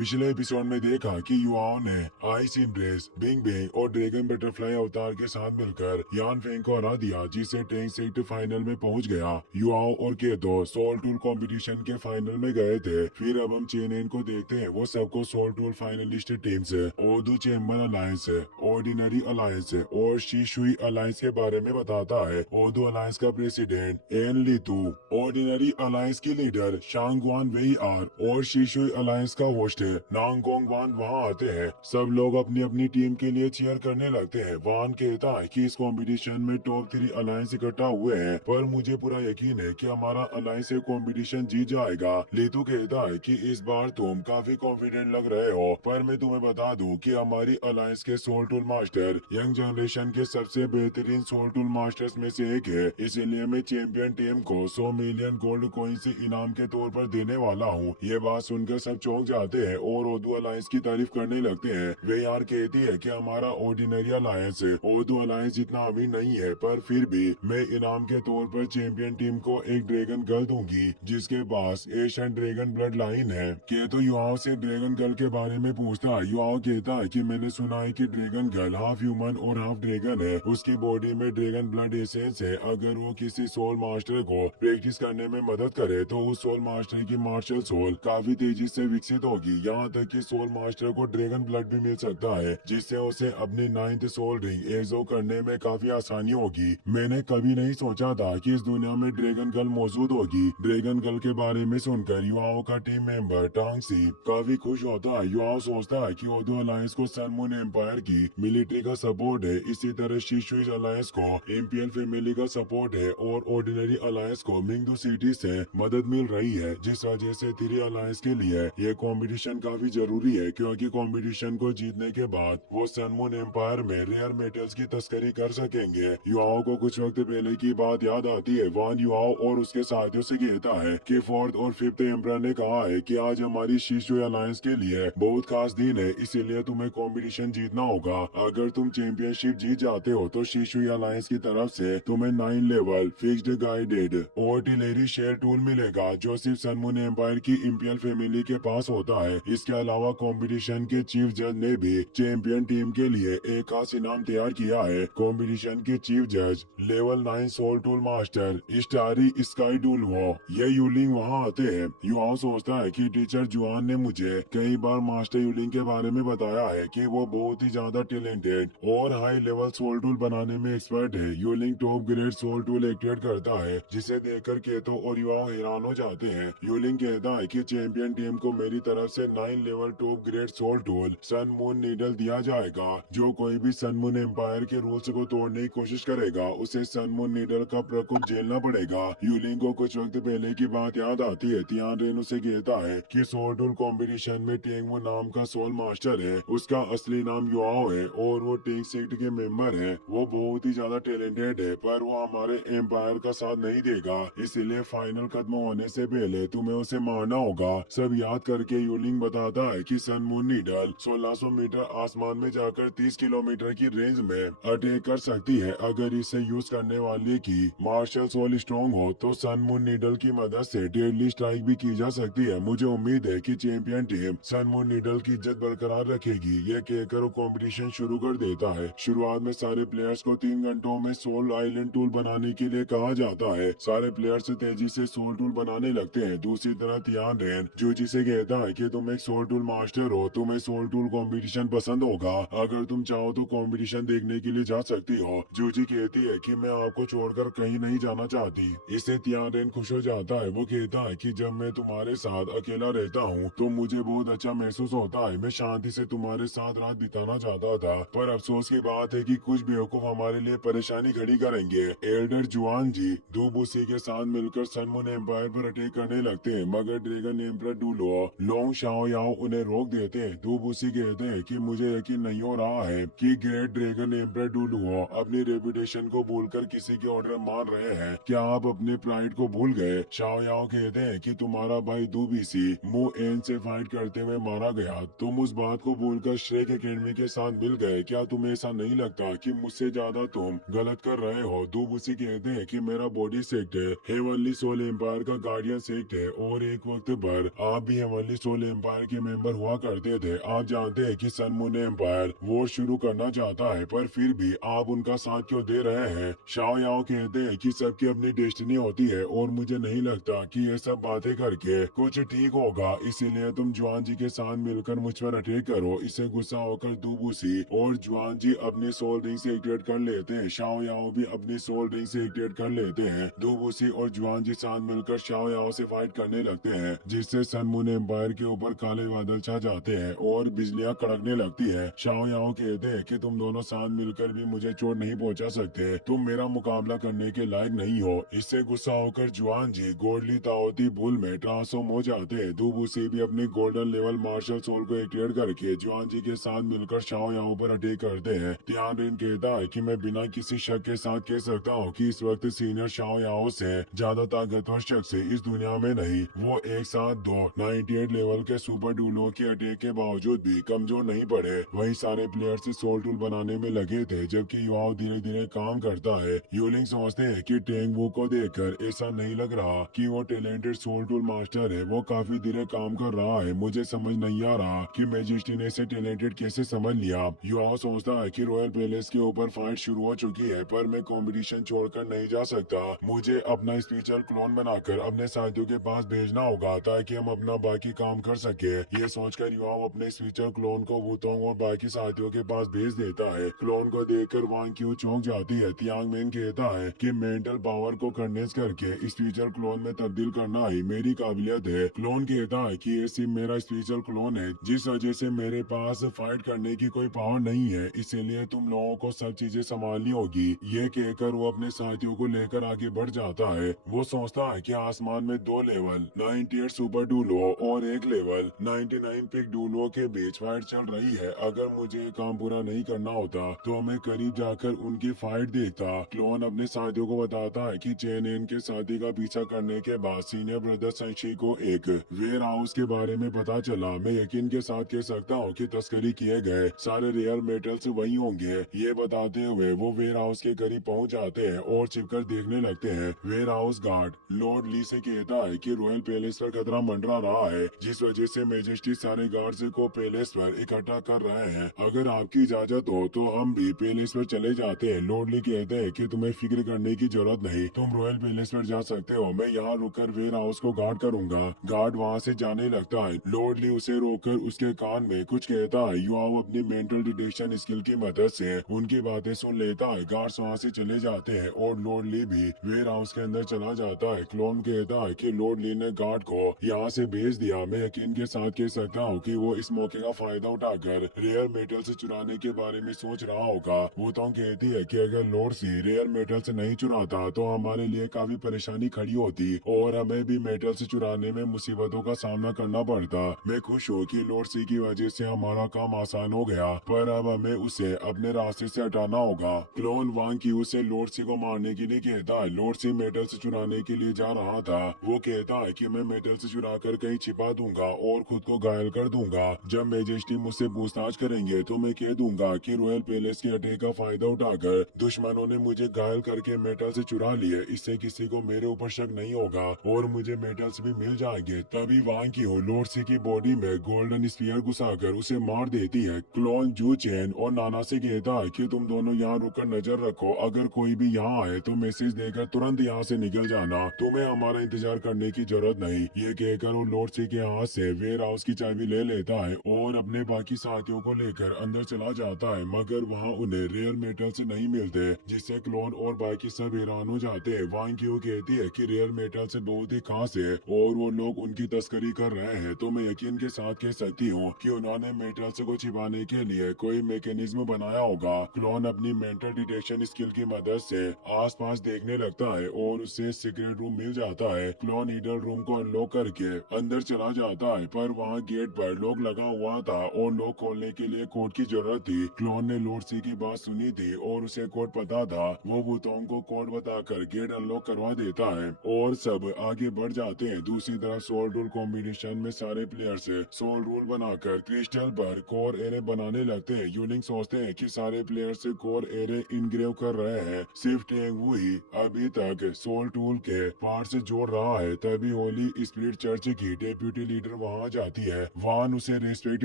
पिछले एपिसोड में देखा कि युवाओं ने आइस इम्प्रेस, बिंग बेंग और ड्रैगन बटरफ्लाई अवतार के साथ मिलकर यान फेंग को हरा दिया, जिससे टैंक सेक्टर फाइनल में पहुंच गया। युवाओं और केतो सोल टूल कंपटीशन के फाइनल में गए थे। फिर अब हम चेनेन को देखते हैं। वो सबको सोल टूल फाइनलिस्ट टीम्स, ओदू चेम्बर अलायंस, ऑर्डिनरी अलायंस और शिशुई अलायंस के बारे में बताता है। ओदू अलायंस का प्रेसिडेंट एन लितू, ऑर्डिनरी अलायंस की लीडर शांगवान वेई आर और शिशुई अलायंस का होस्ट नांगोंग वान वहाँ आते हैं। सब लोग अपनी अपनी टीम के लिए चीयर करने लगते हैं। वान कहता है कि इस कंपटीशन में टॉप 3 अलायंस इकट्ठा हुए हैं, पर मुझे पूरा यकीन है कि हमारा अलायंस ये कंपटीशन जीत जाएगा। लीतू कहता है कि इस बार तुम काफी कॉन्फिडेंट लग रहे हो, पर मैं तुम्हें बता दूं कि हमारी अलायंस के soul tool master young generation के सबसे बेहतरीन सोल टूल मास्टर्स में से एक है। इसीलिए मैं चैंपियन टीम को 100 मिलियन गोल्ड कॉइन से इनाम के तौर पर देने वाला हूँ। ये बात सुनकर सब चौंक जाते हैं और ओदू अलायंस की तारीफ करने लगते हैं। वे यार कहती है कि हमारा ऑर्डिनरी अलायंस ओदू अलायंस जितना अभी नहीं है, पर फिर भी मैं इनाम के तौर पर चैंपियन टीम को एक ड्रैगन गर्ल दूंगी जिसके पास एशियन ड्रैगन ब्लड लाइन है। केतो युवाओं से ड्रैगन गर्ल के बारे में पूछता है। युवाओं कहता है कि मैंने सुना है कि ड्रैगन गर्ल हाफ ह्यूमन और हाफ ड्रैगन है। उसकी बॉडी में ड्रैगन ब्लड एसेंस है। अगर वो किसी सोल मास्टर को प्रैक्टिस करने में मदद करे तो उस सोल मास्टर की मार्शल सोल काफी तेजी से विकसित होगी। यहाँ तक कि सोल मास्टर को ड्रैगन ब्लड भी मिल सकता है, जिससे उसे अपनी 9th सोल रिंग एजो करने में काफी आसानी होगी। मैंने कभी नहीं सोचा था कि इस दुनिया में ड्रैगन गर्ल मौजूद होगी। ड्रैगन गर्ल के बारे में सुनकर युवाओं का टीम मेंबर टांग सी काफी खुश होता है। युवाओं सोचता है कि ओदो अलायंस को सन मून एम्पायर की मिलिट्री का सपोर्ट है। इसी तरह शिशुइज अलायंस को इम्पियल फैमिली का सपोर्ट है और ऑर्डिनरी अलायंस को मिंगदू सिटी से मदद मिल रही है, जिस वजह से 3 अलायंस के लिए ये कंपटीशन काफी जरूरी है, क्योंकि कंपटीशन को जीतने के बाद वो सन मून एम्पायर में रेयर मेटल्स की तस्करी कर सकेंगे। युवाओं को कुछ वक्त पहले की बात याद आती है। वान युवाओं और उसके साथियों से कहता है कि 4th और 5th एम्परर ने कहा है कि आज हमारी शिशुई अलायंस के लिए बहुत खास दिन है, इसीलिए तुम्हें कंपटीशन जीतना होगा। अगर तुम चैंपियनशिप जीत जाते हो तो शिशुई अलायंस की तरफ से तुम्हें 9 level fixed guided artillery share tool मिलेगा, जो सिर्फ सन मून एम्पायर की इम्पियल फैमिली के पास होता है। इसके अलावा कंपटीशन के चीफ जज ने भी चैंपियन टीम के लिए एक खास इनाम तैयार किया है। कंपटीशन के चीफ जज level 9 soul tool master starry sky tool हो। ये यूलिंग वहाँ आते हैं। युवाओं सोचता है कि टीचर जुआन ने मुझे कई बार मास्टर यूलिंग के बारे में बताया है कि वो बहुत ही ज्यादा टैलेंटेड और हाई लेवल सोल टूल बनाने में एक्सपर्ट है। यूलिंग top grade soul tool activate करता है, जिसे देखकर केतो और युवाओं हैरान हो जाते हैं। यूलिंग कहता है कि चैंपियन टीम को मेरी तरफ से 9 level top grade soul tool sun moon needle दिया जाएगा। जो कोई भी सन मून एम्पायर के रूल्स को तोड़ने की कोशिश करेगा उसे सन मून नीडल का प्रकोप झेलना पड़ेगा। यूलिंग को कुछ वक्त पहले की बात याद आती है। तियान रेन उसे कहता है कि सोल टूल कॉम्पिटिशन में टेंगवो नाम का सोल मास्टर है। उसका असली नाम युआओ है और वो टेंग सेक्ट के मेंबर है। वो बहुत ही ज्यादा टैलेंटेड है, पर वो हमारे एम्पायर का साथ नहीं देगा। इसलिए फाइनल खत्म होने से पहले तुम्हें उसे मारना होगा। सब याद करके यूलिंग बताता है कि सन मून नीडल 1600 मीटर आसमान में जाकर 30 किलोमीटर की रेंज में अटैक कर सकती है। अगर इसे यूज करने वाले की मार्शल सोल स्ट्रॉन्ग हो तो सन मून नीडल की मदद से डेडली स्ट्राइक भी की जा सकती है। मुझे उम्मीद है कि champion team sun moon needle की इज्जत बरकरार रखेगी। ये कहकर वो कंपटीशन शुरू कर देता है। शुरुआत में सारे प्लेयर्स को 3 घंटों में सोल आइलैंड टूल बनाने के लिए कहा जाता है। सारे प्लेयर्स तेजी से सोल टूल बनाने लगते हैं। दूसरी तरफ तियान रेन जूजी से कहता है कि तुम एक सोल टूल मास्टर हो, तुम्हें सोल टूल कंपटीशन पसंद होगा। अगर तुम चाहो तो कंपटीशन देखने के लिए जा सकती हो। जूजी कहती है कि मैं आपको छोड़कर कहीं नहीं जाना चाहती। इससे तियान रेन खुश हो जाता है। वो कहता है कि जब मैं तुम्हारे साथ अकेला रहता हूँ तो मुझे बहुत अच्छा महसूस होता है। मैं शांति से तुम्हारे साथ रात बिताना चाहता था, पर अफसोस की बात है कि कुछ बेवकूफ हमारे लिए परेशानी खड़ी करेंगे। एल्डर जुआन जी दूबूसी के साथ मिलकर सन मून एम्पायर पर अटैक करने लगते हैं, मगर ड्रैगन एम्परर डूलो लोंग शाओ याओ उन्हें रोक देते हैं। दूबूसी कहते हैं कि मुझे यकीन नहीं हो रहा है कि ग्रेट ड्रैगन एम्परर डूलो अपनी रेपुटेशन को भूलकर किसी के ऑर्डर मान रहे हैं। क्या आप अपने प्राइड को भूल गए? शाओ याओ कहते हैं कि तुम्हारा भाई दूबीसी मु एन से फाइट करते हुए मारा गया। तुम उस बात को भूलकर श्रेक एकेडमी के साथ मिल गए। क्या तुम्हें ऐसा नहीं लगता कि मुझसे ज्यादा तुम गलत कर रहे हो? दूबूसी कहते हैं कि मेरा body sect heavenly soul empire का गार्डियन सेक्ट है और एक वक्त पर आप भी हेवनली सोल एम्पायर एम्पायर के मेंबर हुआ करते थे। आप जानते हैं कि सन मून एम्पायर वॉर शुरू करना चाहता है, पर फिर भी आप उनका साथ क्यों दे रहे हैं? शाओ याओ कहते हैं कि सबकी अपनी डेस्टिनी होती है और मुझे नहीं लगता कि ये सब बातें करके कुछ ठीक होगा, इसीलिए तुम जुआन जी के साथ मिलकर मुझ पर अटैक करो। इससे गुस्सा होकर दुबुसी और जुआन जी अपनी सोल रिंग से एक्टिवेट कर लेते हैं। शाओ याओ भी अपनी सोल रिंग से एक्टिवेट कर लेते हैं। दुबुसी और जुआन जी साथ मिलकर शाओ याओ से फाइट करने लगते हैं, जिससे सन मून एम्पायर के ऊपर काले बादल छा जाते हैं और बिजलियां कड़कने लगती है। शाओ याओ कहते हैं कि तुम दोनों साथ मिलकर भी मुझे चोट नहीं पहुंचा सकते, तुम मेरा मुकाबला करने के लायक नहीं हो। इससे गुस्सा होकर जुआन जी गोल्डली ताओती बुल में ट्रांसफॉर्म हो जाते हैं। दुबुसी भी अपनी गोल्डन लेवल मार्शल सोल को एक्टिवेट करके जुआन जी के साथ मिलकर शाओ याओ पर अटैक करते हैं। तियान रिन कहता है कि मैं बिना किसी शक के साथ कह सकता हूँ कि इस वक्त सीनियर शाओ याओ से ज्यादा ताकतवर शख्स इस दुनिया में नहीं। वो एक साथ दो 98 लेवल के सुपर डूलो के अटैक के बावजूद भी कमजोर नहीं पड़े। वही सारे प्लेयर्स सोल टूल बनाने में लगे थे, जबकि युवाओं धीरे धीरे काम करता है। यूलिंग समझते हैं कि टेंग वू को देखकर ऐसा नहीं लग रहा कि वो टैलेंटेड सोल टूल मास्टर है, वो काफी धीरे काम कर रहा है। मुझे समझ नहीं आ रहा कि मैजिस्ट्री ने इसे टैलेंटेड कैसे समझ लिया। युवाओं सोचता है कि रॉयल पैलेस के ऊपर फाइट शुरू हो चुकी है, पर मैं कंपटीशन छोड़कर नहीं जा सकता। मुझे अपना स्पेशल क्लोन बनाकर अपने साथियों के पास भेजना होगा ताकि हम अपना बाकी काम कर सके। ये सोचकर युवाओं अपने स्पेशल क्लोन को वुतोंग और बाकी साथियों के पास भेज देता है। क्लोन को देखकर वांग क्यू चौंक जाती है। तियांग मेन कहता है कि मेंटल पावर को कंडेंस करके स्पेशल क्लोन में तब्दील करना ही मेरी काबिलियत है। क्लोन कहता है कि ये सिर्फ मेरा स्पेशल क्लोन है, जिस वजह से मेरे पास फाइट करने की कोई पावर नहीं है, इसीलिए तुम लोगों को सब चीजें संभालनी होगी। ये कहकर वो अपने साथियों को लेकर आगे बढ़ जाता है। वो सोचता है कि आसमान में 2 लेवल 98 सुपर डूलो और 1 लेवल 99 पिक डूलो के बीच फाइट चल रही है। अगर मुझे ये काम पूरा नहीं करना होता तो मैं करीब जाकर उनकी फाइट देखता। क्लोन अपने साथियों को बताता है कि चेन एन के साथी का पीछा करने के बाद सीनियर ब्रदर संशी को एक वेयर हाउस के बारे में पता चला। मैं यकीन के साथ कह सकता हूँ कि तस्करी किए गए सारे रेयर मेटल्स वही होंगे। ये बताते हुए वो वेयर हाउस के करीब पहुंच जाते हैं और छिपकर देखने लगते हैं। वेयर हाउस गार्ड लॉर्ड ली से कहता है कि रॉयल पैलेस पर खतरा मंडरा रहा है, जिस वजह से मेजेस्टी सारे गार्ड्स को पैलेस पर इकट्ठा कर रहे हैं। अगर आपकी इजाजत हो तो हम भी पैलेस पर चले जाते हैं। लॉर्ड ली कहते हैं कि तुम्हें फिक्र करने की जरूरत नहीं, तुम रॉयल पैलेस पर जा सकते हो, मैं यहाँ रुककर वेयर हाउस को गार्ड करूंगा। गार्ड वहाँ से जाने लगता है। लॉर्ड ली उसे रोककर उसके कान में कुछ कहता है। युवाओं अपनी मेंटल डिटेक्शन स्किल की मदद से उनकी बातें सुन लेता है। गार्ड्स वहाँ से चले जाते हैं और लॉर्ड ली भी वेयर हाउस के अंदर चला जाता है। क्लोन कहता है कि लॉर्ड ली ने गार्ड को यहाँ से भेज दिया। मैं यकीन के साथ कह सकता हूँ कि वो इस मौके का फायदा उठाकर रेयर मेटल से चुराने के बारे में सोच रहा होगा। वो तो कहती है कि अगर लॉर्ड सी रेयर मेटल से नहीं चुराता तो हमारे लिए काफी परेशानी खड़ी होती और हमें भी मेटल से चुराने में मुसीबतों का सामना करना पड़ता। मैं खुश हूँ कि लॉर्ड सी की वजह से हमारा काम आसान हो गया, पर अब हमें उसे अपने रास्ते से हटाना होगा। क्लोन वांग क्यू से लॉर्ड सी को मारने के लिए कहता है। लॉर्ड सी मेटल से चुराने के लिए जा रहा था। वो कहता है कि मैं मेटल से चुरा कर कहीं छिपा दूंगा और खुद को घायल कर दूंगा। जब मेजेस्टी मुझसे पूछताछ करेंगे तो मैं कह दूंगा कि रॉयल पैलेस के अटैक का फायदा उठाकर दुश्मनों ने मुझे घायल करके मेटल से चुरा लिए। इससे किसी को मेरे ऊपर शक नहीं होगा और मुझे मेटल्स भी मिल जाएंगे। तभी वांग क्यू लॉर्ड सी की बॉडी में गोल्डन स्फीयर घुसाकर उसे मार देती है। क्लोन जू चेन और नाना से कहता है कि तुम दोनों यहाँ रुककर नजर रखो, अगर कोई भी यहाँ आए तो मैसेज देकर तुरंत यहाँ से निकल जाना, तुम्हें हमारा इंतजार करने की जरूरत नहीं। ये कहकर वो लॉर्ड सी के हाथ से वेयर हाउस की चाबी ले लेता है और अपने बाकी साथियों को लेकर अंदर चला जाता है, मगर वहाँ उन्हें रेयर मेटल से नहीं मिलते, जिससे क्लोन और बाकी सब हैरान हो जाते हैं। वांग क्यू कहती है कि रेयर मेटल से बहुत ही खास है और वो लोग उनकी तस्करी कर रहे हैं, तो मैं यकीन के साथ कह सकती हूँ कि उन्होंने मेटल्स को छिपाने के लिए कोई मैकेनिज्म बनाया होगा। क्लोन अपनी मेंटल डिटेक्शन स्किल की मदद से आसपास देखने लगता है और उसे सीक्रेट रूम मिल जाता है। क्लोन ईडल रूम को अनलॉक करके अंदर चला जाता है, पर वहाँ गेट पर लॉक लगा हुआ था और लॉक खोलने के लिए कोड की जरूरत थी। क्लोन ने लॉर्ड सी की बात सुनी थी और उसे कोड पता था। वो वुतोंग को कोड बताकर गेट अनलॉक करवा देता है और सब आगे बढ़ जाते हैं। दूसरी तरफ सोल रूल कॉम्बिनेशन में सारे प्लेयर्स सोल रूल बनाकर क्रिस्टल पर कोर एरे बनाने लगते हैं। यूनिंग सोचते हैं कि सारे प्लेयर्स कोर एरे इनग्रेव कर रहे हैं, सिर्फ टेंग वू ही अभी तक सोल टूल के पार्ट से जोड़ रहा है। तभी होली स्पिरिट चर्च की डेप्यूटी लीडर वहाँ जाती है। वान उसे रेस्पेक्ट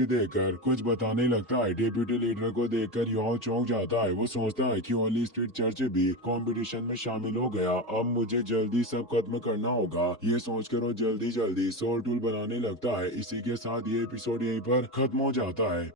देकर कुछ बताने लगता है। डिप्यूटी लीडर को देखकर युआओ चौंक जाता है। वो सोचता है कि ओनली स्ट्रीट चर्च भी कंपटीशन में शामिल हो गया। अब मुझे जल्दी सब खत्म करना होगा। ये सोचकर वो जल्दी जल्दी सोल टूल बनाने लगता है। इसी के साथ ये एपिसोड यहीं पर खत्म हो जाता है।